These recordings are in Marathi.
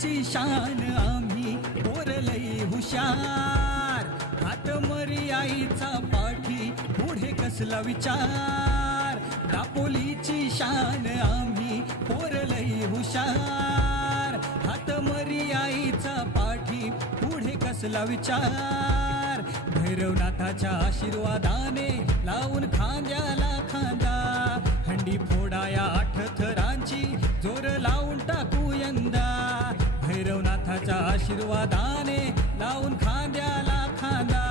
दापोलीची शान आम्ही पोरलई हुशार हात मरी आईचा पाठी पुढे कसला विचार दापोलीची शान आम्ही पोरलई हुशार हात मरी आईचा पाठी पुढे कसला विचार भैरवनाथाच्या आशीर्वादाने लावून खांद्याला खांदा हंडी फोडाया 8 थरांची जोर लावून टाकू यंदा भैरवनाथाच्या आशीर्वादाने लावून खांद्याला खांदा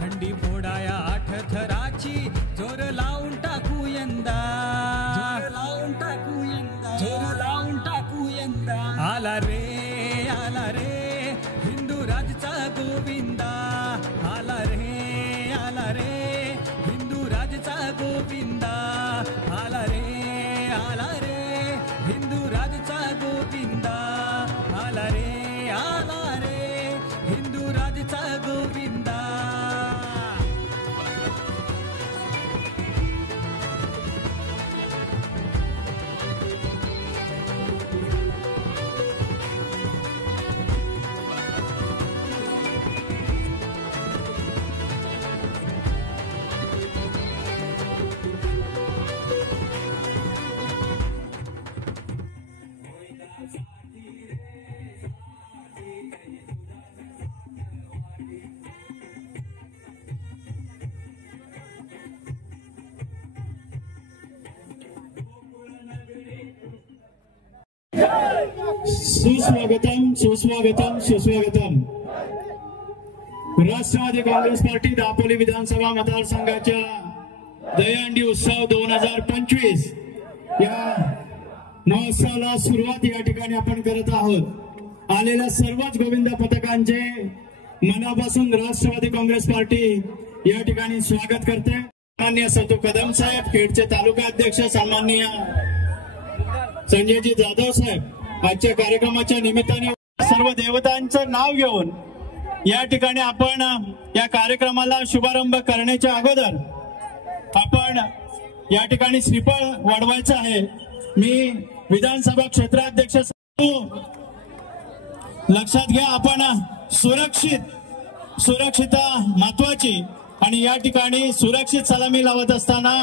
हंडी फोडाया 8 थराची जोर लावून टाकू यंदा जोर लावून टाकू यंदा जोर लावून टाकू यंदा आला रे हिंदू राजचा गोविंदा आला रे हिंदू राजचा गोविंदा आला रे हिंदू राजचा गोविंदा आला रे हिंदू राजचा गोविंदा सुस्वागतम राष्ट्रवादी काँग्रेस पार्टी दापोली विधानसभा मतदारसंघाच्या दहीहंडी उत्सव 2025 या महोत्सवाला सुरुवात या ठिकाणी आपण करत आहोत। आलेल्या सर्वच गोविंद पथकांचे मनापासून राष्ट्रवादी काँग्रेस पार्टी या ठिकाणी स्वागत करते। सन्माननीय सतू कदम साहेब, खेडचे तालुका अध्यक्ष सन्माननीय संजयजी जाधव साहेब, आजच्या कार्यक्रमाच्या निमित्ताने सर्व देवतांचं नाव घेऊन या ठिकाणी आपण या कार्यक्रमाला शुभारंभ करण्याच्या अगोदर आपण या ठिकाणी श्रीफळ वाढवायचं आहे। मी विधानसभा क्षेत्राध्यक्ष लक्षात घ्या, आपण सुरक्षितता महत्वाची आणि या ठिकाणी सुरक्षित सलामी लावत असताना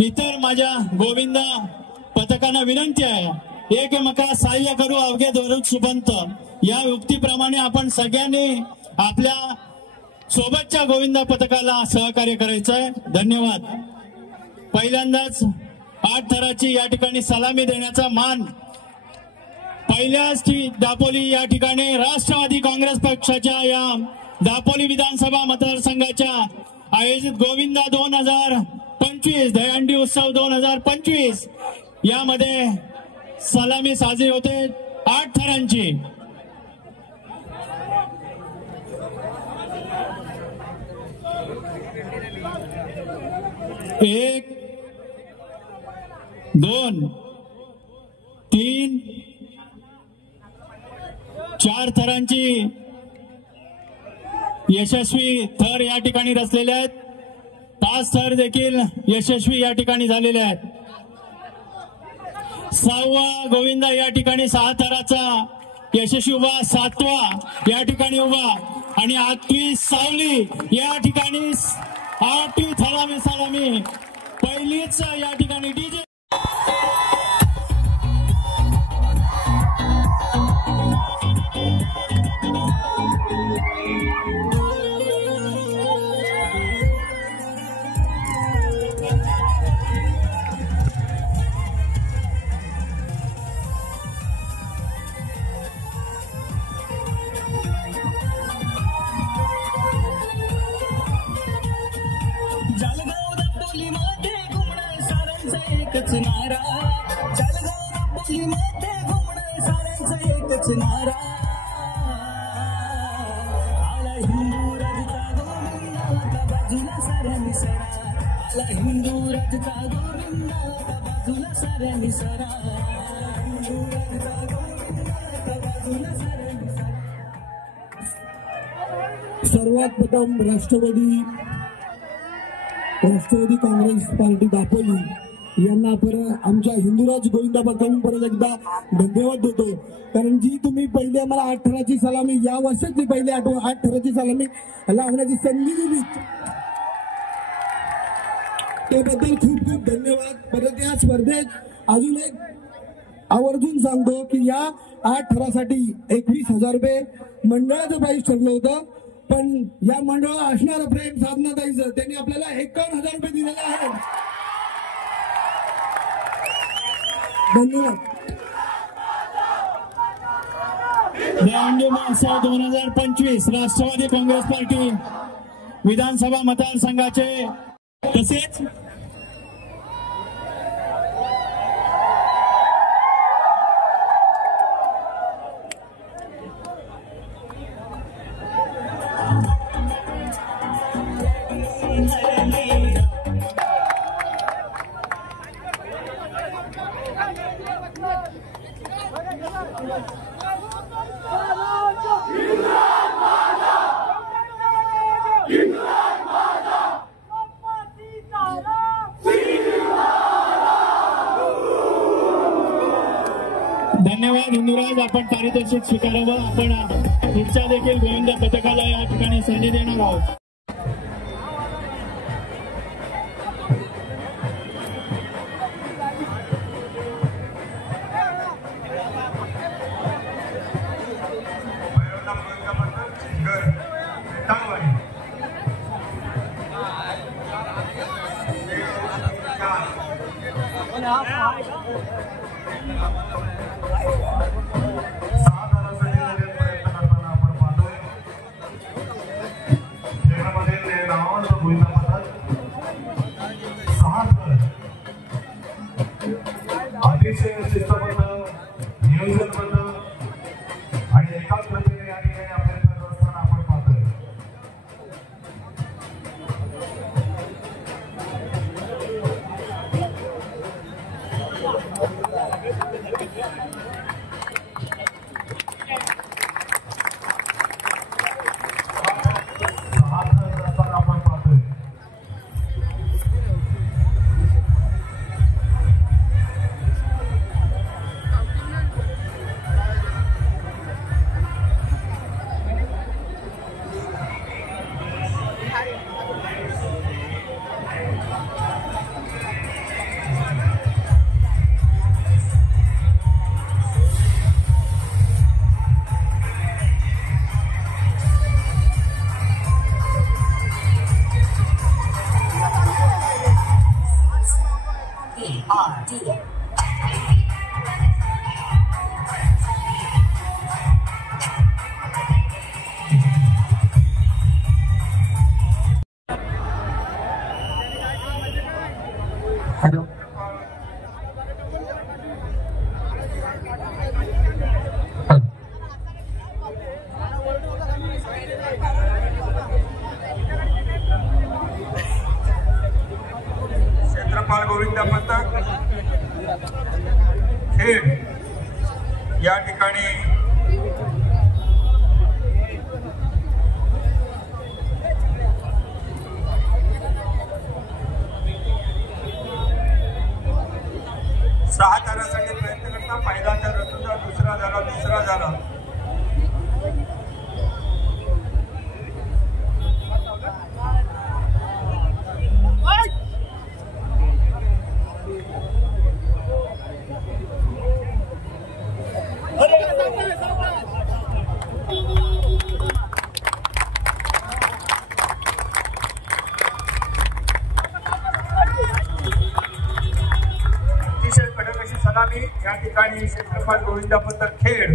इतर माझ्या गोविंद पथकांना विनंती आहे, एकमेका सहाय्य करू अवघे धरून सुबंत या युक्तीप्रमाणे आपण सगळ्यांनी आपल्या सोबतच्या गोविंद पथकाला सहकार्य करायचंय। धन्यवाद। पहिल्यांदाच 8 थराची या ठिकाणी सलामी देण्याचा मान पहिल्याच दापोली या ठिकाणी राष्ट्रवादी काँग्रेस पक्षाच्या या दापोली विधानसभा मतदारसंघाच्या आयोजित गोविंदा 2025 दहीहंडी उत्सव 2025 यामध्ये सलामी साजरी होते 8 थरांची। एक 2 3 4 थरांची यशस्वी थर या ठिकाणी रचलेले आहेत। 5 थर देखील यशस्वी या ठिकाणी झालेले आहेत। 6वा गोविंदा या ठिकाणी 6 थराचा यशस्वी उभा, 7वा या ठिकाणी उभा आणि 8वी सावली या ठिकाणी 8वी सलामी पहिलीच या ठिकाणी डीजे एकच नारा, जळगाव दापोलीमध्ये घुमणार साऱ्यांचा एकच नारा। आला हिंदू राजचा गोविंदा का बाजूला साऱ्यांनी सरा, आला हिंदू राजचा गोविंदा का बाजूला साऱ्यांनी सरा, हिंदू राजचा गोविंदा का बाजूला साऱ्यांनी सरा। सर्वात प्रथम राष्ट्रवादी काँग्रेस पार्टी दापोली यांना परत आमच्या हिंदुराज गोविंदाबाकडून परत एकदा धन्यवाद देतो, कारण जी तुम्ही पहिले आम्हाला 8 थराची सलामी या वर्षाची पहिली 8 थराची सलामी लावण्याची संधी दिली त्याबद्दल खूप खूप धन्यवाद. परत या स्पर्धेत अजून एक आवर्जून सांगतो की या 8 थरासाठी 21,000 रुपये मंडळाचं प्राईज ठरलं होतं, पण या मंडळाला असणारं प्रेम साधनाताईचं त्यांनी आपल्याला 51,000 रुपये दिलेले आहेत. धन्यवाद. दहीहंडी महोत्सव 2025 राष्ट्रवादी काँग्रेस पार्टी विधानसभा मतदारसंघाचे तसेच धन्यवाद हिंदुराज. आपण पारितोषिक स्वीकारावं. आपण पुढच्या देखील गोविंद पथकाला या ठिकाणी संधी देणार आहोत. अतिशय शिस्तबद्ध नियोजनबद्ध आणि एकाग्रतेने या ठिकाणी आपल्याला असताना आपण पाहतोय. आपण पाहतोय क्षेत्रपाल गोविंद पथक खेड या ठिकाणी सहा धारासाठी प्रयत्न करता. पहिला धारा तुझा, दुसरा धारा, तिसरा धारा. या ठिकाणी क्षेत्रपाल गोविंद पथक खेड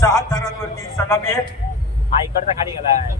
6 थरांवरती सलामी आहे. इकडचा खाली गेलाय.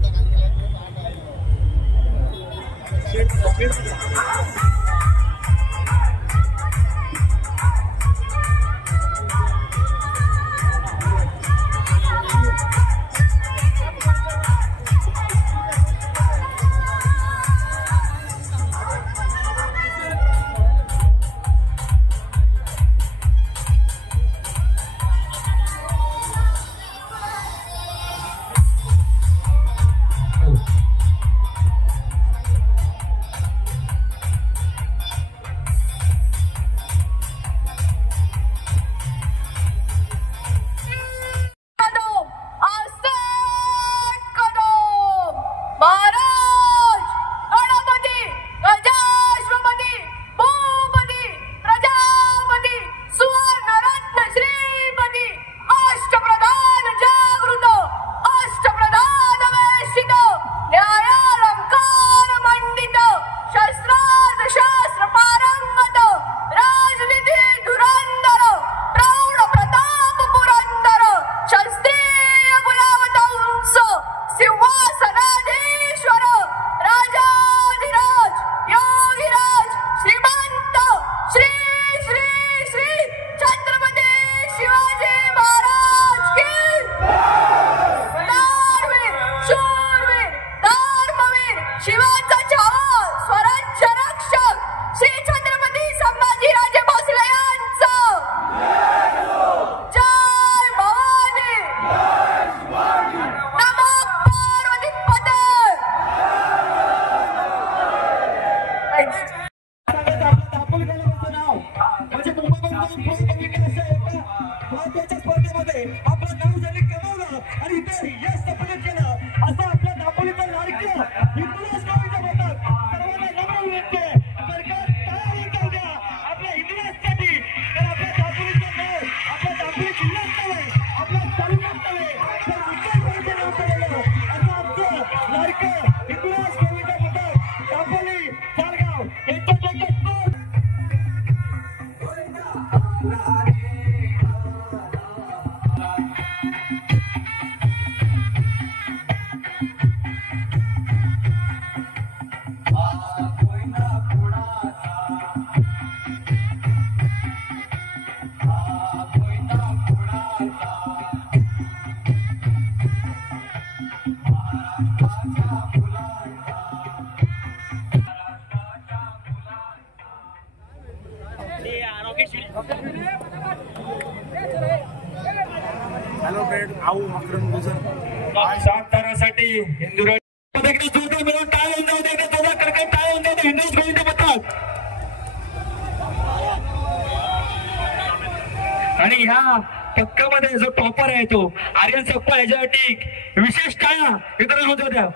शिवाचा छावा स्वराज्य रक्षक श्री छत्रपती संभाजीराजे भोसले यांचं जय भवानी नमो पार्वती पते. महत्वाच्या स्पर्धेमध्ये आपलं नाव जरी कमावलं आणि इथे यश संपादन केलं असं आपल्या दापोलीचं लाडक्य हिंदुराज गोविंद बोलतात. सर्वांना नम्र विनंती आहे, सरकार टाळ्या वाजवू द्या आपल्या हिंदुराजसाठी. तर आपल्या दापोलीचं नाव आपल्या दापोली जिल्ह्यात नव्हे, आपल्या तालुक्यात नव्हे, तर उत्तर नाव पडलेलं असं आमचं लाडकं हिंदुराज गोविंद बोलतात. दापोली चालगाव यांच्यात एक सातारासाठी हिंदुराज मिळून टाळ होऊन जाऊ दे, तुझा कडकड टाळ होऊन जाऊ दे. हिंदुराज गोविंद बोलतात. आणि ह्या पक्कामध्ये जो टॉपर आहे तो आर्यन सप्पा याच्यासाठी विशेष टाळ्या मित्रांनो होत्या त्या.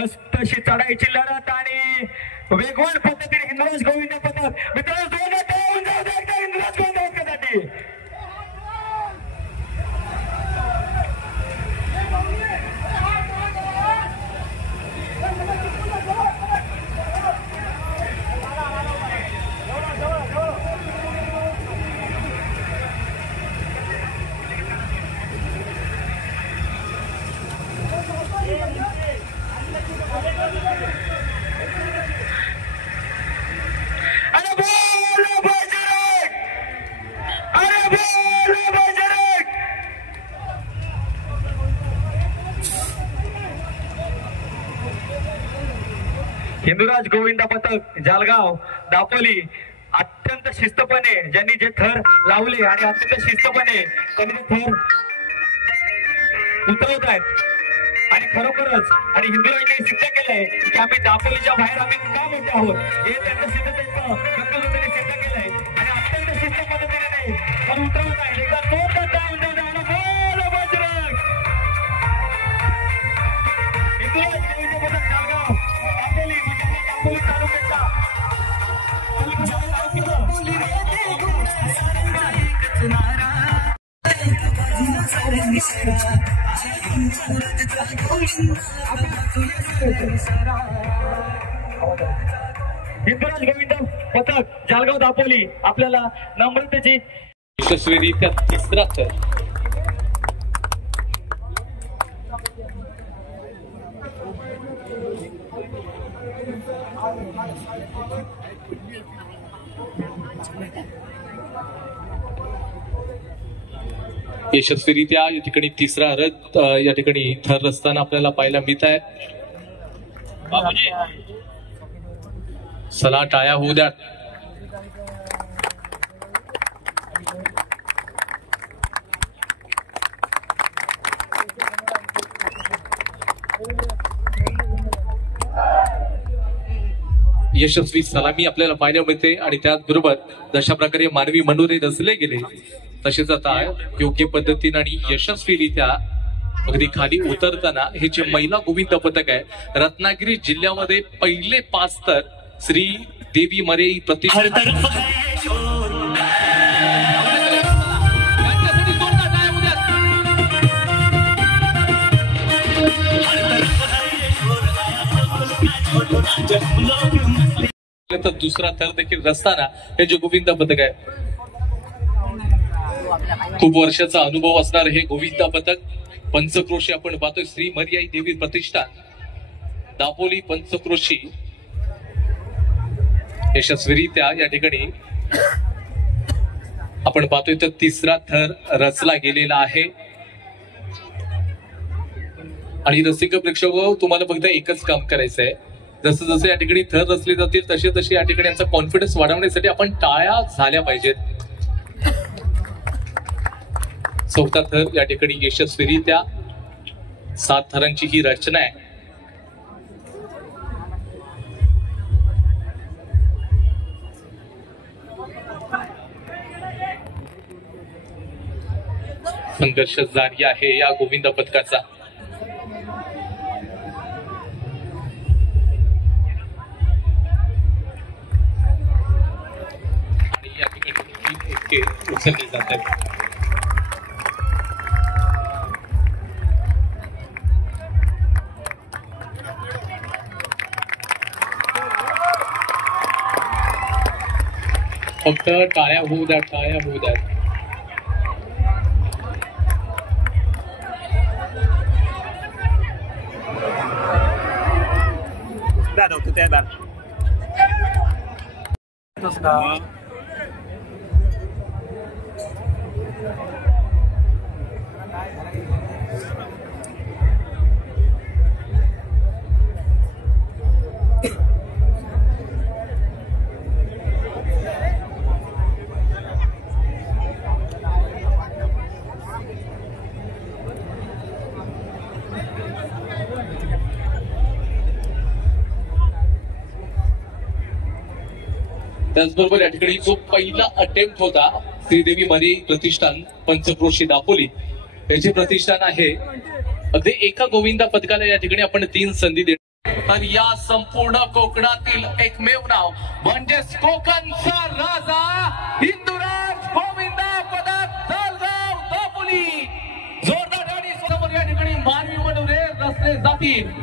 मस्त अशी चढाईची लढत आणि वेगवान पद्धतीने हिंदुराज गोविंद बोलतात. मित्रांनो जोरदार टाळ्या होऊन जाऊ दे एकदा हिंदुराज गोविंद बोलण्यासाठी. हिंदुराज गोविंद पथक जालगाव दापोली अत्यंत शिस्तपणे ज्यांनी जे थर लावले आणि अत्यंत शिस्तपणे त्यांनी ते थर उतरवत आहेत आणि खरोखरच आणि हिंदुराजांनी सिद्ध केलंय की आम्ही दापोलीच्या बाहेर आम्ही का मोठे आहोत हे त्यांचं सिद्धतेचं त्यांनी सिद्ध केलंय आणि अत्यंत शिस्त पद्धतीने थर उतरवत आहेत. एकदा तो हिंदुराज गोविंद पथक जालगाव दापोली दापोली तालुक्याचा हिंदुराज गोविंद पथक जालगाव दापोली आपल्याला नम्रतेची यशस्वीरित्या तिसरा थर यशस्वीरित्या या ठिकाणी तिसरा रथ या ठिकाणी थर रचताना आपल्याला पाहायला मिळत आहे. चला टाळ्या होऊ द्या. यशस्वी सलामी आपल्याला पाहायला मिळते आणि त्याचबरोबर जशा प्रकारे मानवी मनोरे रचले गेले तसेच आता योग्य पद्धतीने आणि यशस्वीरित्या अगदी खाली उतरताना हे जे महिला गोविंद पथक आहे रत्नागिरी जिल्ह्यामध्ये पहिले 5 तर श्री देवी मरे तर दुसरा थर देखील रचताना हे जे गोविंद पथक आहे खूप वर्षाचा अनुभव असणार हे गोविंद पथक. पंचक्रोशी आपण पाहतोय श्री मर्याई देवी प्रतिष्ठान दापोली पंचक्रोशी यशस्वीरित्या या ठिकाणी आपण पाहतोय तर तिसरा थर रचला गेलेला आहे. आणि रसिक प्रेक्षक तुम्हाला फक्त एकच काम करायचं आहे जसं जसं या ठिकाणी थर रचले जातील तसे तसे या ठिकाणी यांचा कॉन्फिडन्स वाढवण्यासाठी आपण टाळ्या झाल्या पाहिजेत. चौथा थर या ठिकाणी यशस्वीरित्या 7 थरांची ही रचना आहे. संघर्ष जारी आहे या गोविंद पथकाचा. आणि या ठिकाणी 3 इतके उचलले जात आहेत. फक्त टाळ्या होऊ द्या, टाळ्या होऊ द्या. त्याचबरोबर या ठिकाणी जो पहिला अटेम्प्ट होता श्रीदेवी मारी प्रतिष्ठान पंचक्रोशी दापोली याचे प्रतिष्ठान आहे. अगदी एका गोविंदा पथकाला या ठिकाणी आपण 3 संधी देणार. तर या संपूर्ण कोकणातील एकमेव नाव म्हणजेच कोकणचा राजा हिंदुराज गोविंदा पथक जळगाव दापोली. जोरदार आणि समोर या ठिकाणी मानवी मनोरे रचले जातील.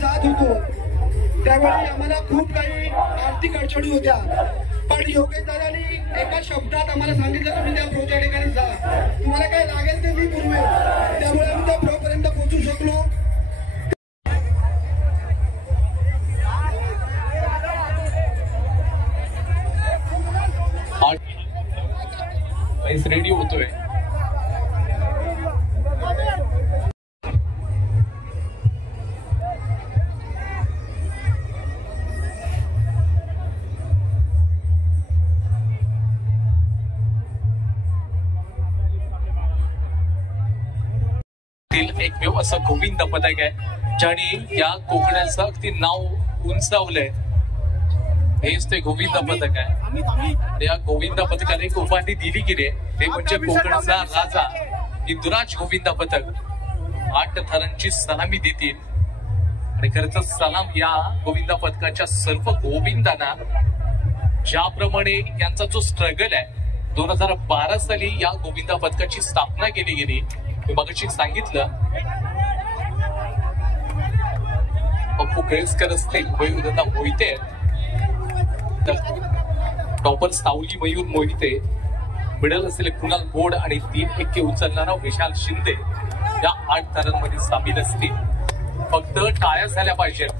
जात होतो त्यावेळी आम्हाला खूप काही आर्थिक अडचणी होत्या, पण योगेश दादांनी एका शब्दात आम्हाला सांगितलं तुम्ही त्या प्रोच्या ठिकाणी जा, तुम्हाला काय लागेल ते मी पुरवेन. त्यामुळे आम्ही त्या प्रो पर्यंत पोहोचू शकलो. रेडी होतोय. एकमेव असं गोविंद पथक आहे ज्याने या कोकणाचं अगदी नाव उंचावलंय. हेच ते गोविंद पथक आहे. या गोविंद पथकाला एक उपाधी दिली गेली ते म्हणजे कोकणचा राजा हिंदुराज गोविंद पथक. 8 थरांची सलामी देतील आणि खरंच सलाम या गोविंद पथकाच्या सर्व गोविंदांना. ज्याप्रमाणे यांचा जो स्ट्रगल आहे 2012 साली या गोविंद पथकाची स्थापना केली गेली. मी मगाशी सांगितलं पप्पू केळसकर असतील, मयूरदादा मोहिते, टॉपर सावली मयूर मोहिते मिडल असलेले कुणाल गोड आणि 3 एक्के उचलणारा विशाल शिंदे या 8 तारांमध्ये सामील असतील. फक्त टाळ्या झाल्या पाहिजेत.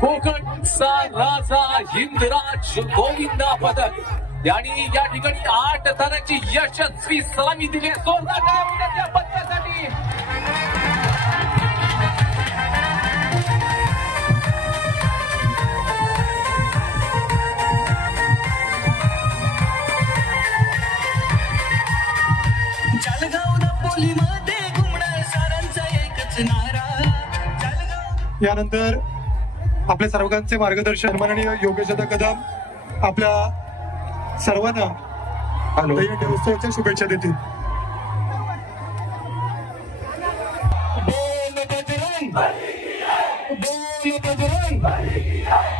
कोकणचा राजा हिंदराज गोविंदा पदक यांनी या ठिकाणी 8 तारांची यशस्वी सलामी दिली. जोरदार टाळ्या होत्या त्या पदकासाठी. जळगाव दापोलीमध्ये घुमणार सारांचा एकच नारा. यानंतर आपल्या सर्वांचे मार्गदर्शन माननीय योगेशदा कदम आपल्या सर्वांना दहीहंडी उत्सवाच्या शुभेच्छा देतील. बोल बजरंग, बोल बजरंग,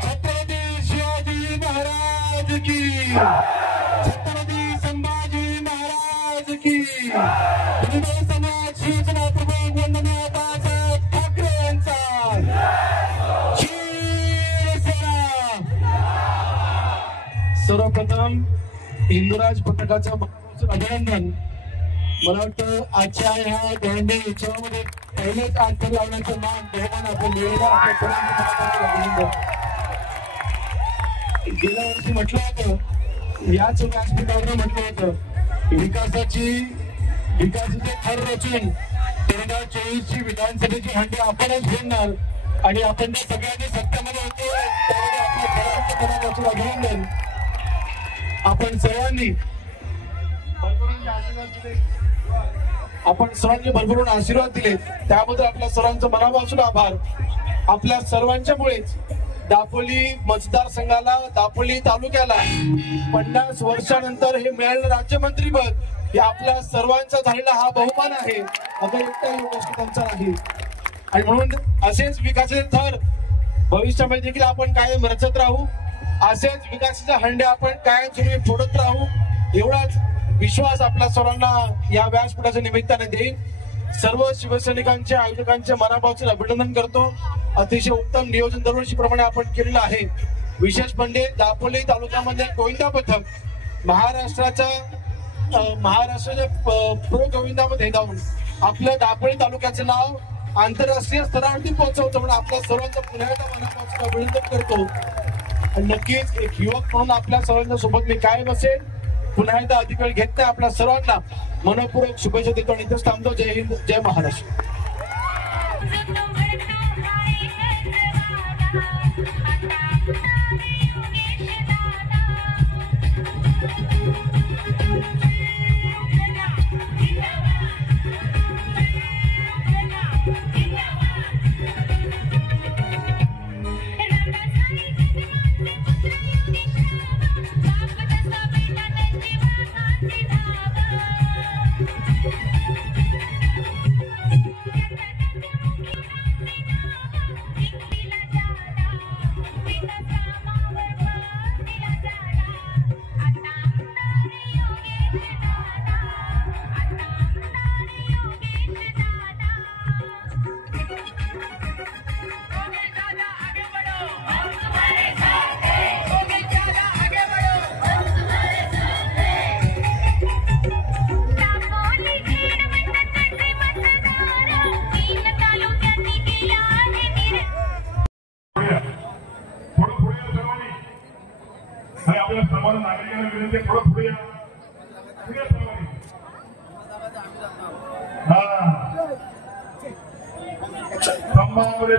छत्रपती शिवाजी महाराज की, छत्रपती संभाजी महाराज की, हिंदू समाज शिवसेना प्रमुख वंदनीय बाळासाहेब ठाकरे यांचा सर्वप्रथम हिंदुराज पथकाचं अभिनंदन. मला वाटतं आजच्या ह्या दहीहंडी उत्सवामध्ये पहिलेच 8 तार लावण्याचं मान बहुमान आपण मिळवलं. आपल्या सर्वांचं अभिनंदन. गेल्या वर्षी म्हटलं होतं, याच व्यासपीठावर म्हटलं होतं, विकासाचे थर रचून 2024ची विधानसभेची हंडी आपणच घेणार आणि आपण त्या सगळ्यांनी सत्तेमध्ये होतो. त्यामुळे आपल्या सर्वांचं अभिनंदन. आपण सर्वांनी भरभरून आशीर्वाद दिले त्याबद्दल आपल्या सर्वांचं मनापासून आभार. आपल्या सर्वांच्यामुळेच दापोली मतदारसंघाला, दापोली तालुक्याला 50 वर्षानंतर हे मिळालेलं राज्यमंत्रीपद हे आपल्या सर्वांचा झालेला हा बहुमान आहे. आता एकटा गोष्ट त्यांचा नाही. आणि म्हणून असेच विकासाचे थर भविष्यामध्ये देखील आपण कायम रचत राहू. असेच विकासाच्या हंडे आपण कायमस्वरूपी फोडत राहू एवढाच विश्वास आपल्या सर्वांना या व्यासपीठाच्या निमित्ताने देईल. सर्व शिवसैनिकांच्या आयोजकांचे मनापासून अभिनंदन करतो. अतिशय उत्तम नियोजन दरवर्षीप्रमाणे आपण केलेलं आहे. विशेष म्हणजे दापोली तालुक्यामध्ये गोविंदा पथक महाराष्ट्राच्या प्रो गोविंदामध्ये जाऊन आपल्या दापोली तालुक्याचे नाव आंतरराष्ट्रीय स्तरावरती पोहोचवतो. म्हणून आपल्या सर्वांचं पुन्हा एकदा मनापासून अभिनंदन करतो. आणि नक्कीच एक युवक म्हणून आपल्या सर्वांच्या सोबत मी कायम असेल. पुन्हा एकदा अधिक वेळ घेत नाही. आपल्या सर्वांना मनपूर्वक शुभेच्छा देतो आणि इथेच थांबतो. जय हिंद, जय महाराष्ट्र.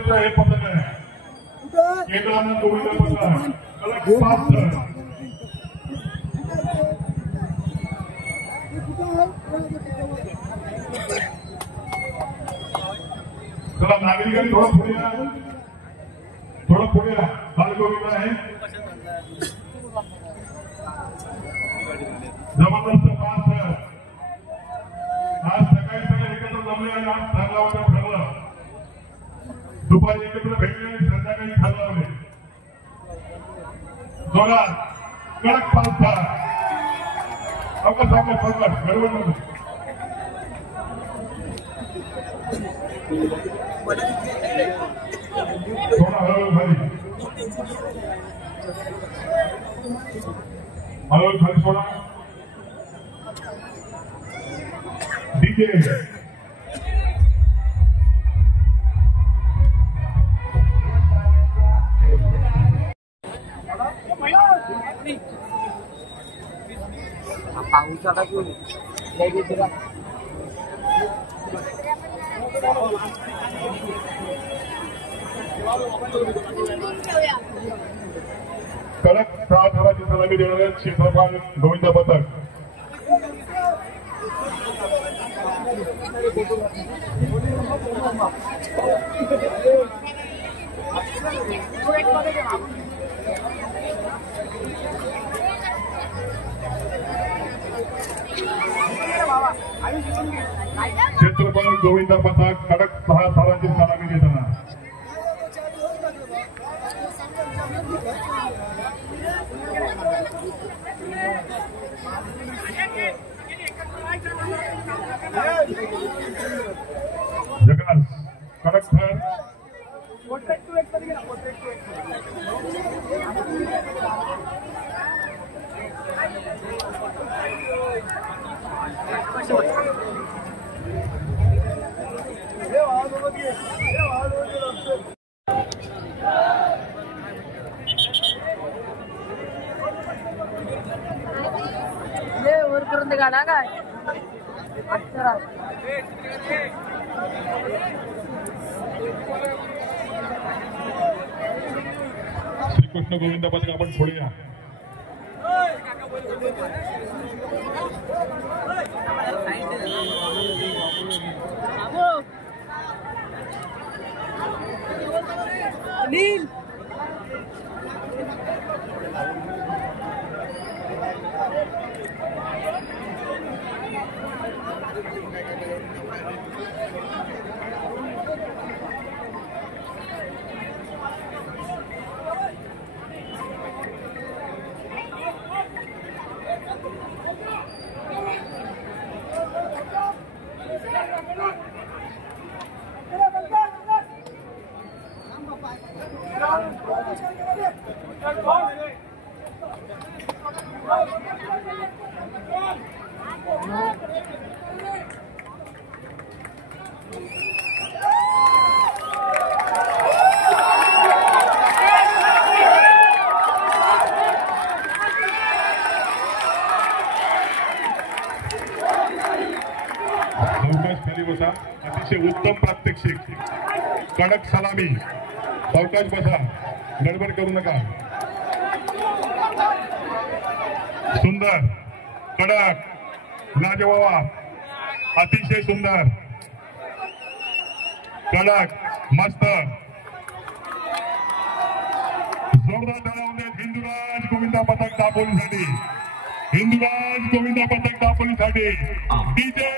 हे पथक आहे केंद्रानं गोविंदा पथक चला नागरिकांनी थोडं पुढे या, थोडं पुढे या. बालगोविंद आहे जबरदस्त पास आहे. आज सकाळी सगळे एकत्र जमले आणि आज ठरलं ठरलं दुपारी एकत्र भेटले आणि संध्याकाळी ठरवले. जोरात कडक पाऊस झाला. सावकाश सावकाश गडबड नको. थोडा हळूहळू खाली हळूहळू खाली सोडा. डीजे पाऊसाला कडक 6 धावाची सलामी देणारे क्षेत्रपाल गोविंद पथक. क्षेत्रपाल गोविंद पथक कडक 6 धावाची सलामी देताना जगास कडक थर वर करून ते गाडा काय श्रीकृष्ण गोविंद पथक आपण पुढे या. अनिल अतिशय उत्तम प्रात्यक्षिक. कडक सलामी. सावकाश बसा, गडबड करू नका. सुंदर, कडक, लाजवाब, अतिशय सुंदर, कडक, मस्त. जोरदार धावून देत हिंदुराज गोविंदा पथक दापोलीसाठी. हिंदुराज गोविंदा पथक दापोलीसाठी डीजे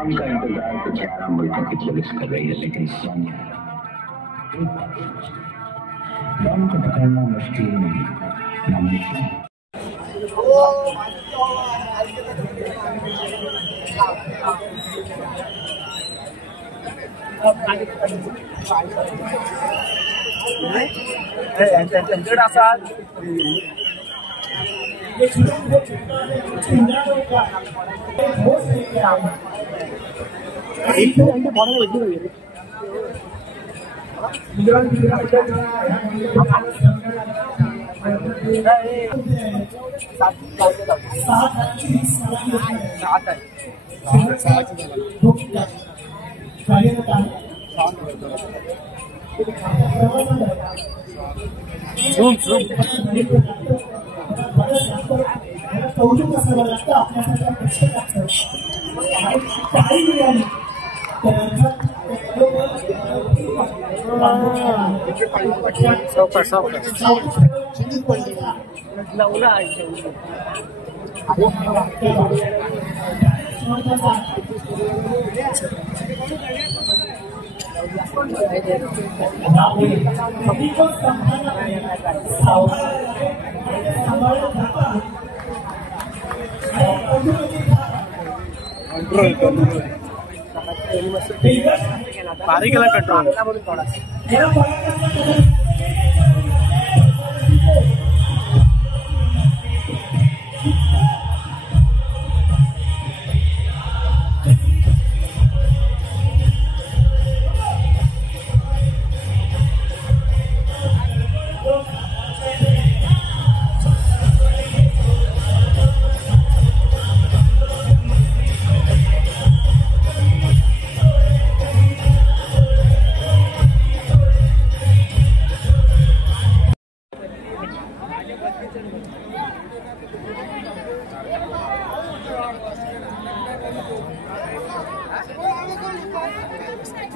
सलाम का इंतजार तो 11 मुल्कों की पुलिस कर रही है, लेकिन सोनिया बम को पकड़ना मुश्किल नहीं, नामुमकिन।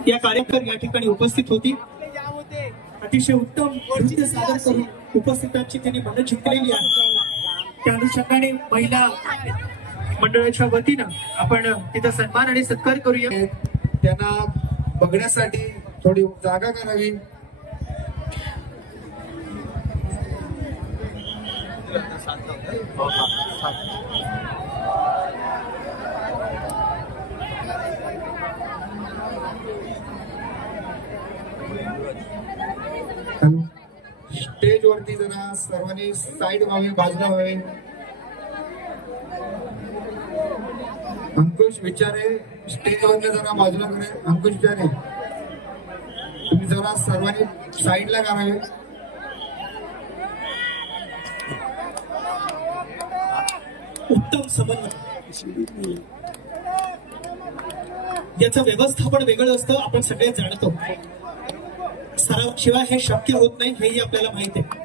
या कार्यक्रम या ठिकाणी उपस्थित होती. अतिशय उत्तम नृत्य सादर करून उपस्थितांची त्यांनी मनं जिंकलेली आहे. त्या अनुषंगाने महिला मंडळाच्या वतीनं आपण तिचा सन्मान आणि सत्कार करूया. त्यांना बघण्यासाठी थोडी जागा करावी. स्टेज वरती जरा सर्वांनी साईड व्हावे, बाजूला व्हावे. अंकुश विचारे स्टेज वरने जरा बाजूला करे. अंकुश विचारे तुम्ही जरा सर्वांनी साईडला करावे. उत्तम समन्वय याचं व्यवस्थापन वेगळं असतं, आपण सगळे जाणतो. सरावाशिवाय हे शक्य होत नाही, हेही आपल्याला माहित आहे.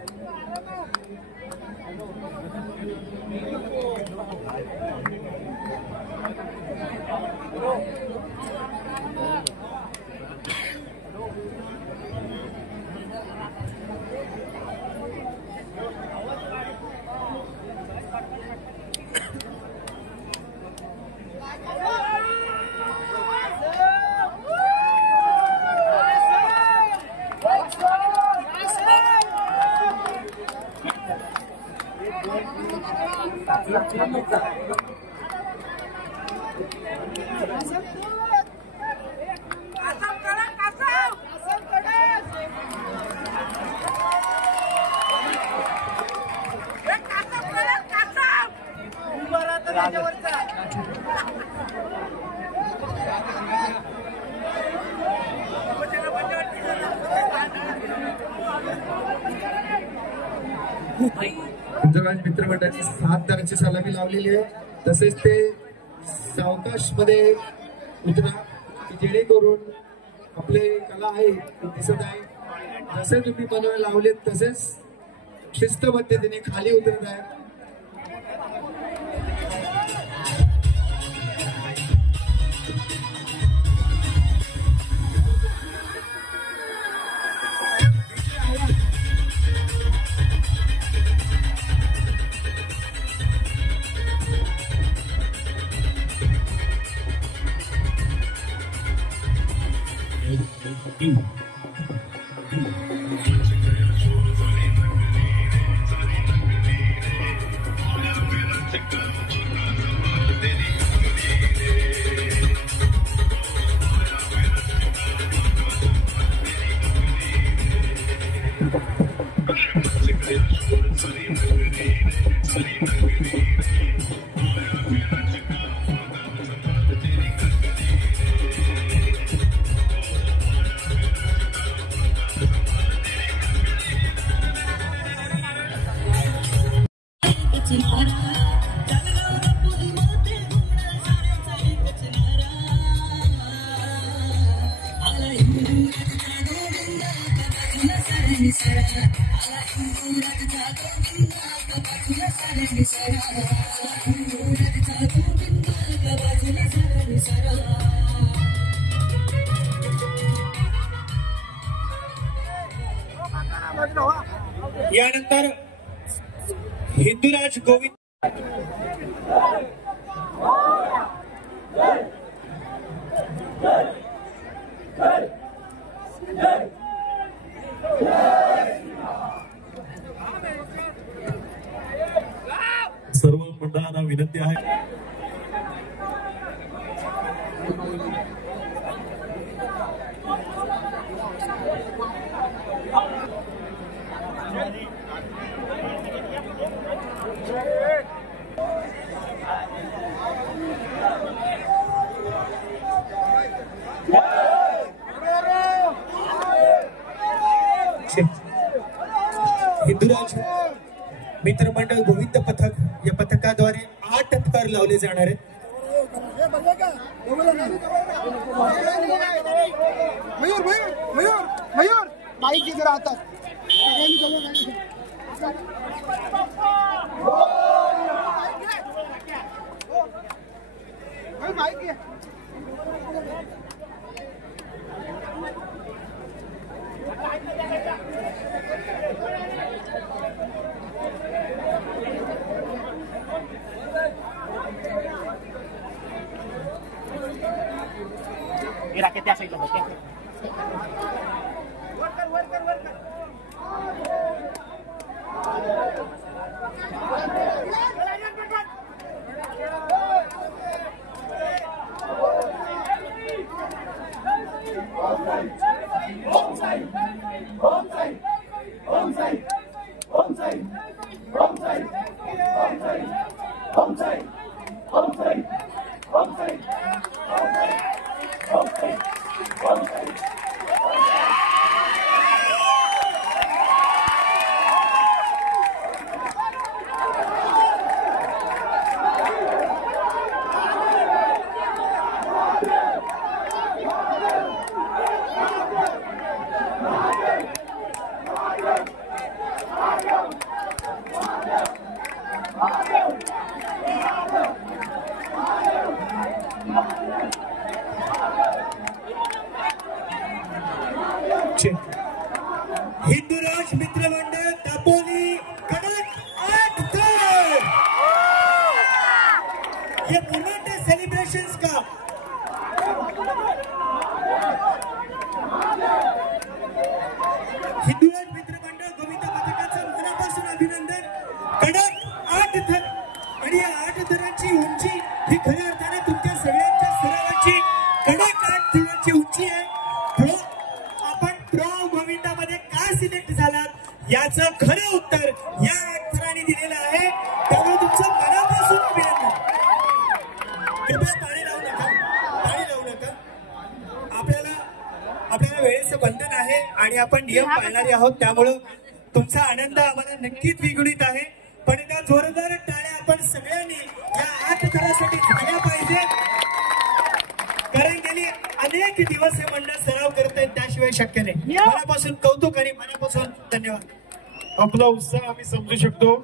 मित्रमंडळाची 7 तारांची सलामी लावलेली आहे. तसेच ते सावकाश मध्ये उतरा की जेणेकरून आपले कला आहे दिसत आहे. जसे तुम्ही बनवायला लावलेत तसेच शिस्त पद्धतीने खाली उतरत आहे. यानंतर हिंदुराज गोविंद सर्व मंडळांना विनंती आहे हिंदुराज मित्रमंडळ गोविंद पथक या पथकाद्वारे 8 थर लावले जाणार आहेत. मयूर माईक इधर आता mic rakyat biasa itu bos. Hinduraj मित्रमंडळ दापोली कडक 8 थर. ये मोमेंट है सेलिब्रेशंस का. हिंदुराज मित्रमंडळ गोविंद पथकाचं मनापासून अभिनंदन. कडक 8 थर आणि या 8 थरांची उंची ही खऱ्या अर्थाने तुमच्या सगळ्यांच्या सरावाची कडक 8 थरांची उंची आहे. प्रो गोविंदामध्ये का सिलेक्ट झालात याचं खरं उत्तर या 8 थरांनी दिलेलं आहे. त्यामुळे तुमचं मनापासून अभिनंदन. कृपया पाणी लावू नका. आपल्याला वेळेचं बंधन आहे आणि आपण नियम पाळणारे आहोत. त्यामुळं तुमचा आनंद आम्हाला नक्कीच द्विगुणित आहे. पण त्या जोरदार टाळ्या आपण सगळ्यांनी या 8 थरासाठी झाल्या पाहिजे. कारण गेली अनेक दिवस हे मंडळ सराव करत आहेत, त्याशिवाय शक्य नाही. मनापासून कौतुक आणि मनापासून धन्यवाद. आपला उत्साह आम्ही समजू शकतो,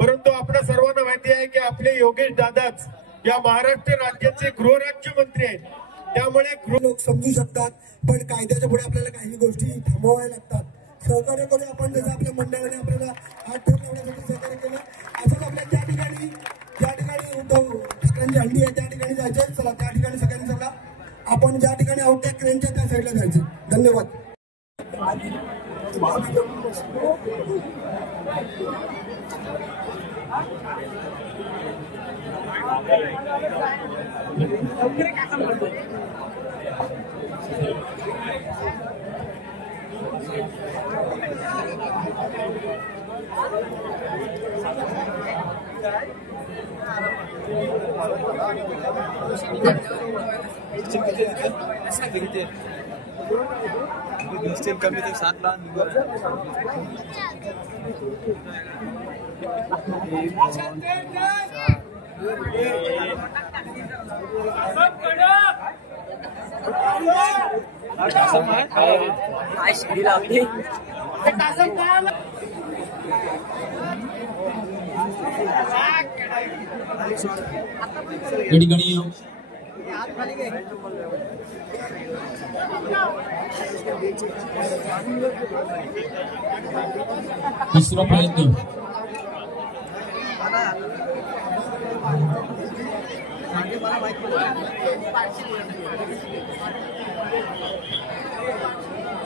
परंतु आपल्या सर्वांना माहिती आहे की आपले योगेश दादाच या महाराष्ट्र राज्याचे गृहराज्यमंत्री आहेत. त्यामुळे लोक समजू शकतात, पण कायद्याच्या पुढे आपल्याला काही गोष्टी थांबवाव्या लागतात. सहकार्य करून आपण जसं आपल्या मंडळाने आपल्याला 8 थर लावण्यासाठी सहकार्य केलं, असंच आपल्या ज्या ठिकाणी उद्धव ठाकरेंची हंडी आहे त्या ठिकाणी जायचं. चला त्या ठिकाणी सगळ्यांनी आपण आपण ज्या ठिकाणी आहोत त्या क्रेनच्या त्या साईडला जायचं. धन्यवाद. कमी ते 7 लाख तिसरा प्रयत्न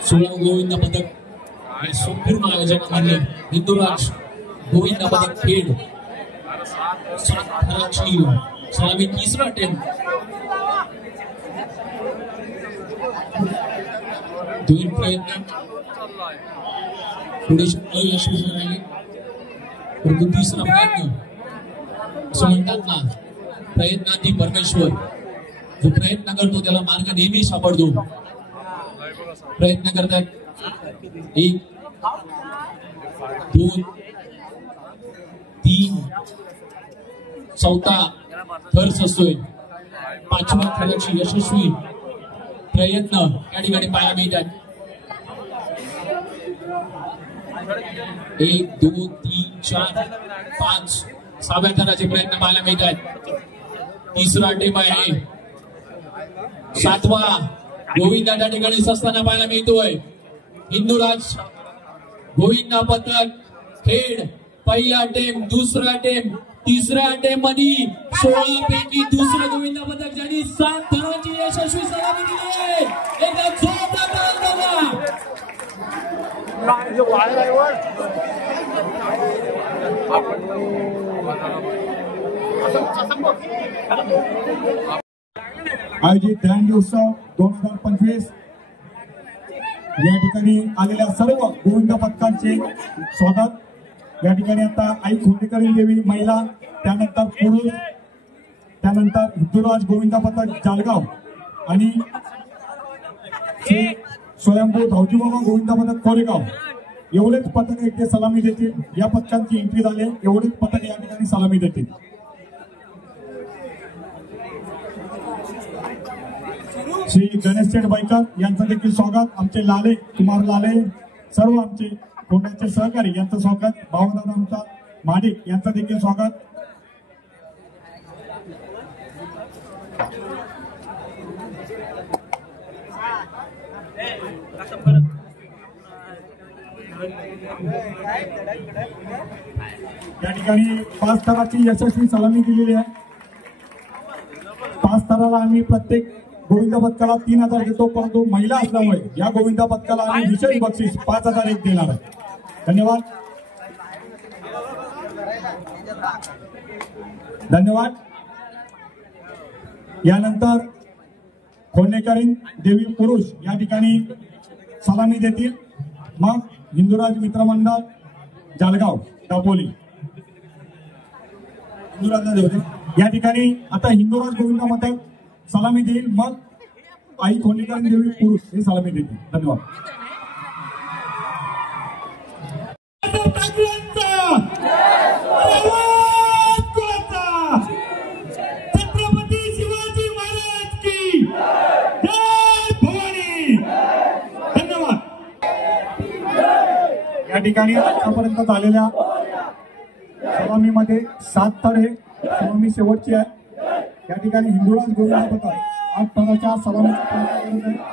सोळा गोविंद पदक संपूर्ण आयोजकांमधलं हिंदुराज गोविंद पदक खेळ 7 थराची सलामी. तिसरा अटेम्प्ट दोन प्रयत्न थोडेसे अयशस्वी झाले, परंतु तिसरा प्रयत्न असं म्हणतात ना, प्रयत्नांती परमेश्वर. जो प्रयत्न करतो त्याला मार्ग नेहमी सापडतो. प्रयत्न करतात. 1 2 3 चौथा थर असतोय. 5व्या थराची यशस्वी प्रयत्न या ठिकाणी पाहायला मिळतात. 1 2 3 4 5 6व्या थराचे प्रयत्न पाहायला मिळतात. तिसरा अटेम्प्ट आहे. 7वा गोविंदा त्या ठिकाणी असताना पाहायला मिळतोय. हिंदुराज गोविंद पदक खेळ पहिला अटेम्प्ट, दुसरा अटेम्प्ट, तिसऱ्या अटेम्प्ट मध्ये 16 पैकी दुसरं गोविंद पदक ज्यांनी 7 थराची यशस्वी सलामी दिली आहे. एकदा जोरदार ताली आयोजित दहीहंडी उत्सव 2025 या ठिकाणी आलेल्या सर्व गोविंद पदकांचे स्वागत. या ठिकाणी आता आई खोंडेकरी देवी महिला, त्यानंतर पुरुष, त्यानंतर हिंदुराज गोविंद पदक जालगाव आणि स्वयंभू धावजीबाबा गोविंद पदक कोरेगाव एवढेच पदक इथे सलामी देतील. या पदकांची एंट्री झाली, एवढेच पदक या ठिकाणी सलामी देतील. श्री गणेश शेठ बाईकर यांचं देखील स्वागत. आमचे लाले कुमार लाले सर्व आमचे कोंड्याचे सहकारी यांचं स्वागत. भावदादा आमचा माडिक यांचं देखील स्वागत. या ठिकाणी 5 थराची यशस्वी सलामी दिलेली आहे. 5 थराला आम्ही प्रत्येक गोविंद पदकाला 3000 देतो, परंतु महिला असल्यामुळे या गोविंद पदकाला आम्ही विशेष बक्षीस 5000 एक देणार आहे. धन्यवाद. धन्यवाद. यानंतर खोंडेकरी देवी पुरुष या ठिकाणी सलामी देतील. मग हिंदुराज मित्रमंडळ जालगाव दापोली या ठिकाणी आता हिंदुराज गोविंद पदक सलामी देईल. मग आई खोंडेकरी देवी पुरुष हे सलामी देतील. धन्यवाद. छत्रपती शिवाजी महाराज की जय भवानी. धन्यवाद. या ठिकाणी आतापर्यंत झालेल्या सलामीमध्ये 7 थर हे सलामी शेवटची आहे. या ठिकाणी हिंदुराज गोविंद पदक 8 थराच्या सलामीचा प्रयत्न करत आहे.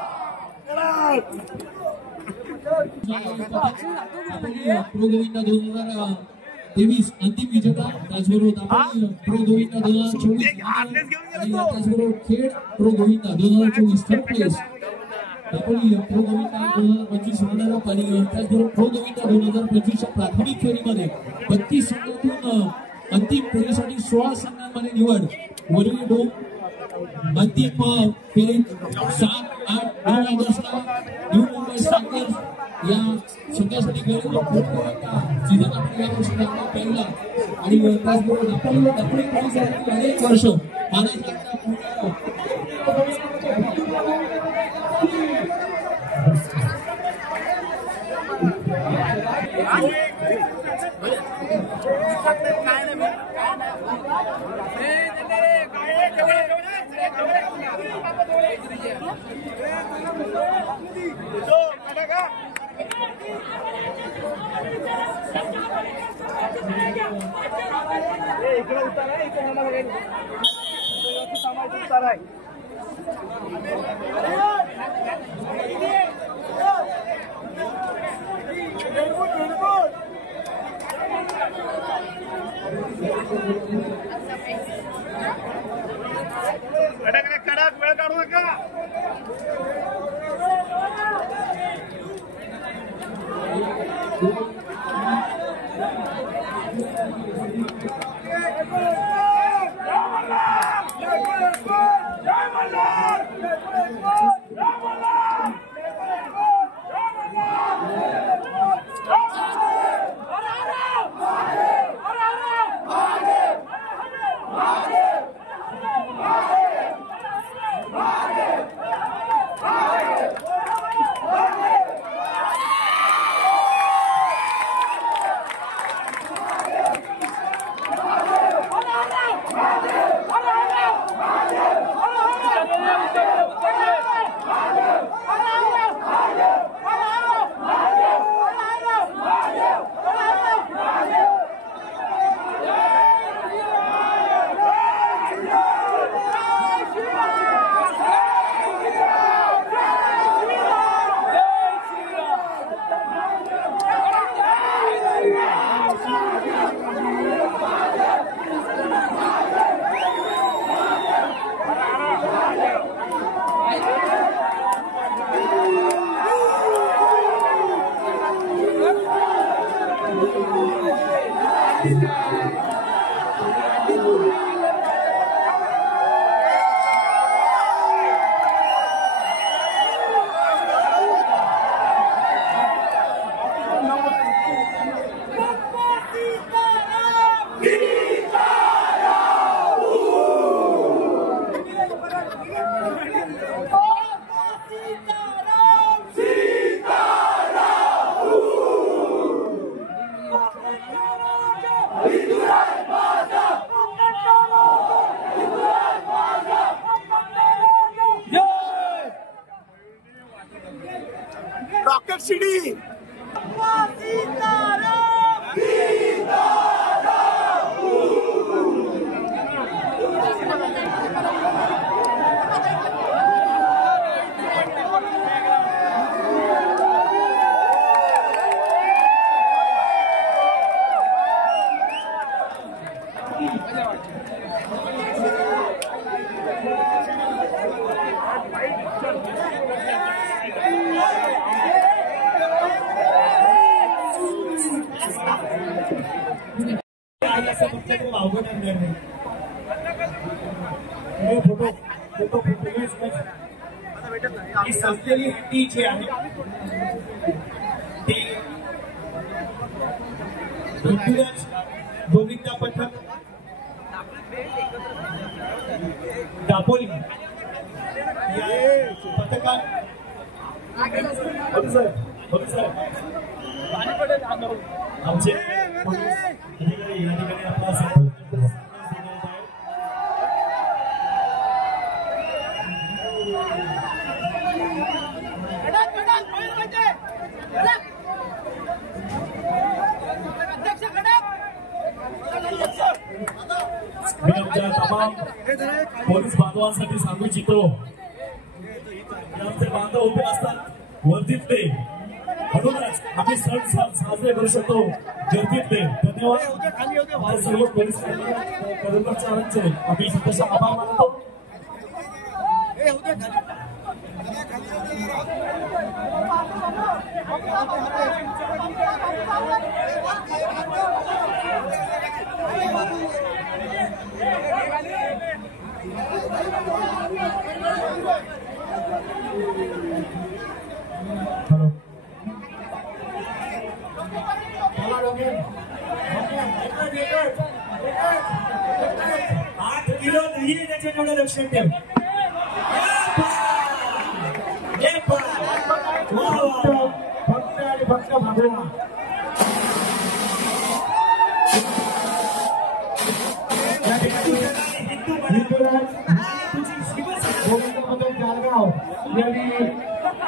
प्रो गोविंद 2023 अंतिम विजेता, त्याचबरोबर दापोली प्रो गोविंदा 2024 आणि त्याचबरोबर Khed pro Govinda 2024 third place, Dapoli pro Govinda 2025 runner आणि त्याचबरोबर प्रो गोविंदा 2025 प्राथमिक फेरीमध्ये 32 संघातून अंतिम फेरीसाठी 16 संघांमध्ये निवड. वरील दोन अंतिम फेरीत 7, 8, 9 ऑगस्टला न्यू मुंबई सायकल्स या संघासाठी खेळलेला सीझन आपण या वर्षी पहिला आणि त्याचबरोबर दापोली पोलिसांनी अनेक वर्ष कडक वेळ काढू नका. रॉकेट सिटी ही संपलेली टी जी आहे ती ऋतुराज गोविंदा पथक दापोली या पथकात आमचे अधिकारी या ठिकाणी आपला मी आमच्या तमाम पोलीस बांधवांसाठी सांगू इच्छितो आमचे बांधव उभे असतात वर्दीतले म्हणूनच आम्ही सण साजरे करू शकतो. जर्सीतले धन्यवाद सर्व पोलीस कर्मचाऱ्यांचे आम्ही तसं आभार मानतो. हॅलो 8 किलो नाही आहे त्याच्याकडे लक्ष ठेव. फक्त आणि फक्त भागवा. जालगाव यांनी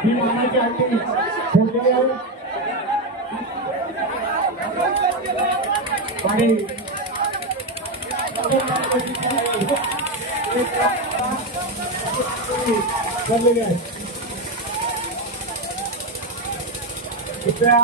ही मानाची आरती फोडलेली आहे आणि बनलेले आहे. कृपया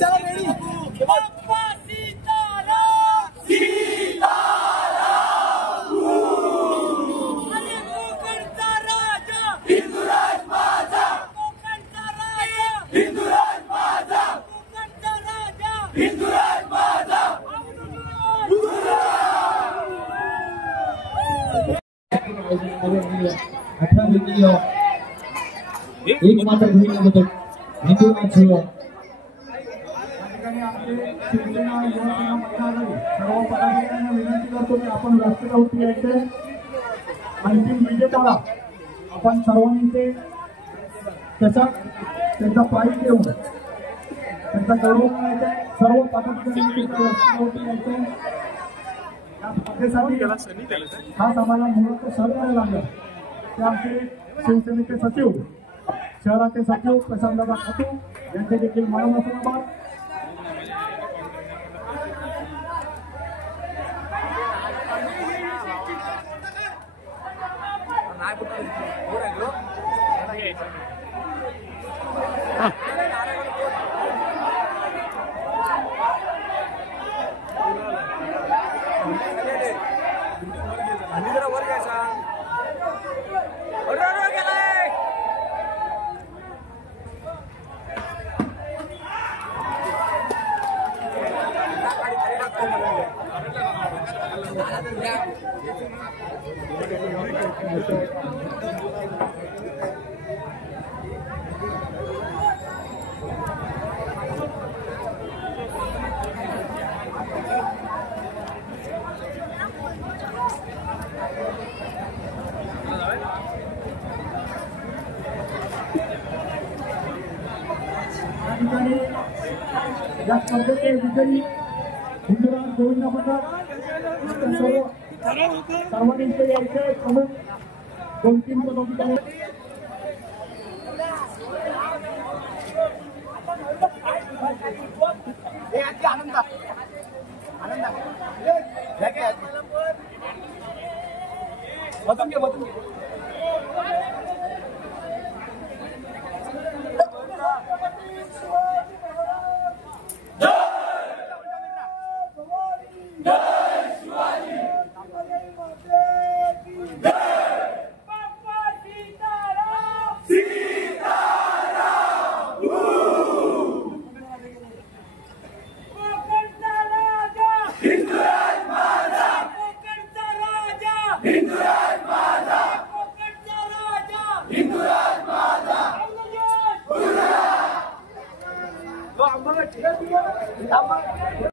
चला रेडी. एक मात्र भूमिका होतो हिंदू सर्व पदाधिकाऱ्यांना विनंती करतो की आपण राष्ट्रपती यायचे अंतिम विजेत्याला आपण सर्वांनी ते त्यांचा प्राईज देऊन त्यांचा गौरव करायचा. सर्व पदाधिकाऱ्यांनी राष्ट्रपती यायचे या स्पर्धेसाठी खास आम्हाला मुळात सहकार्य लागलं. ते आमचे शिवसेनेचे सचिव शहराचे सचिव प्रशांतदादा खातू यांचे देखील मनोमोकळे आभार. या स्पर्धेचे विजयी हिंदुराज गोविंद पथक सर्वांनी इथे यायचे. प्रमुख 2-3 पदाधिकारी हिंदुराज माझा थांबा.